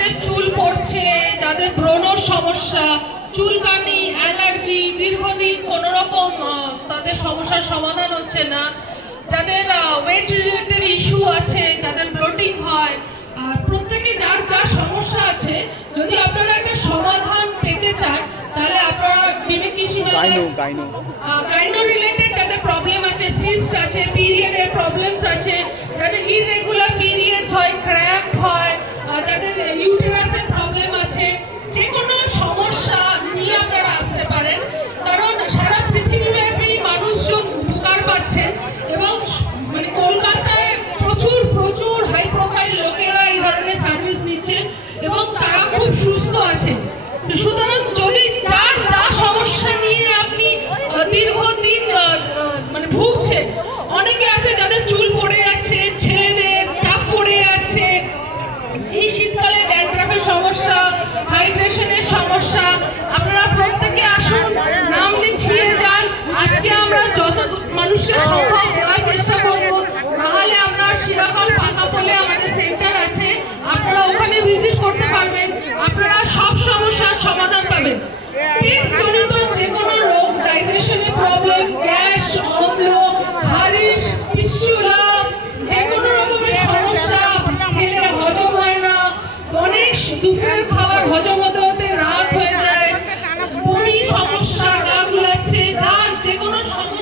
যাদের চুল পড়ছে, যাদের ব্রণ সমস্যা, চুলকানি, অ্যালার্জি, দীর্ঘদিন কোনো রকম তাদের সমস্যার সমাধান হচ্ছে না, যাদের ওয়েট রিলেটেড ইস্যু আছে, যাদের ব্লোটিং হয়, প্রত্যেকে যার যার সমস্যা আছে, যদি আপনারা একটা সমাধান পেতে চান তাহলে আপনারা গাইনো রিলেটেড যাদের প্রবলেম আছে, সিস্ট আছে, পিরিয়ডের প্রবলেমস আছে, যাদের ইররেগুলার পিরিয়ডস হয়, ক্র্যাম্প হয়, যাদের ইউটেরাসের প্রবলেম আছে, যে কোনো সমস্যা নিয়ে আপনারা আসতে পারেন। কারণ সারা পৃথিবীব্যাপী মানুষজন উপকার পাচ্ছে এবং মানে কলকাতায় প্রচুর হাই প্রোফাইল লোকেরা এই ধরনের সার্ভিস নিচ্ছেন এবং তারা খুব সুস্থ আছে। সুতরাং যদি যার যা সমস্যা নিয়ে আপনি দীর্ঘদিন মানে ভুগছেন, অনেকে আছে যাদের চুল পড়ে যাচ্ছে, ছেলেদের টাক পড়ে যাচ্ছে, এই শীতকালে ড্যান্ড্রাফের সমস্যা, হাইড্রেশনের সমস্যা, আপনারা প্রত্যেকে আসুন, নাম লিখিয়ে যান। আজকে আমরা যত মানুষকে সম্ভব দেওয়ার চেষ্টা করব, নাহলে আমরা শিরাকল পাকাপোলে আমাদের সেন্টার আছে, আপনারা ওখানে ভিজিট করতে পারবেন, আপনারা সব সমস্যার সমাধান পাবেন। পেটজনিত যে কোনো রোগ, ডাইজেশনের প্রবলেম, গ্যাস, অম্ল, খারিশ, ফিস্টুলা, যে কোনো রকমের সমস্যা, খেলে হজম হয় না, অনেক দুপুরের খাবার হজম হতে হতে রাত হয়ে যায়, বমি সমস্যা, গা গুলাচ্ছে, যার যে কোনো সমস্যা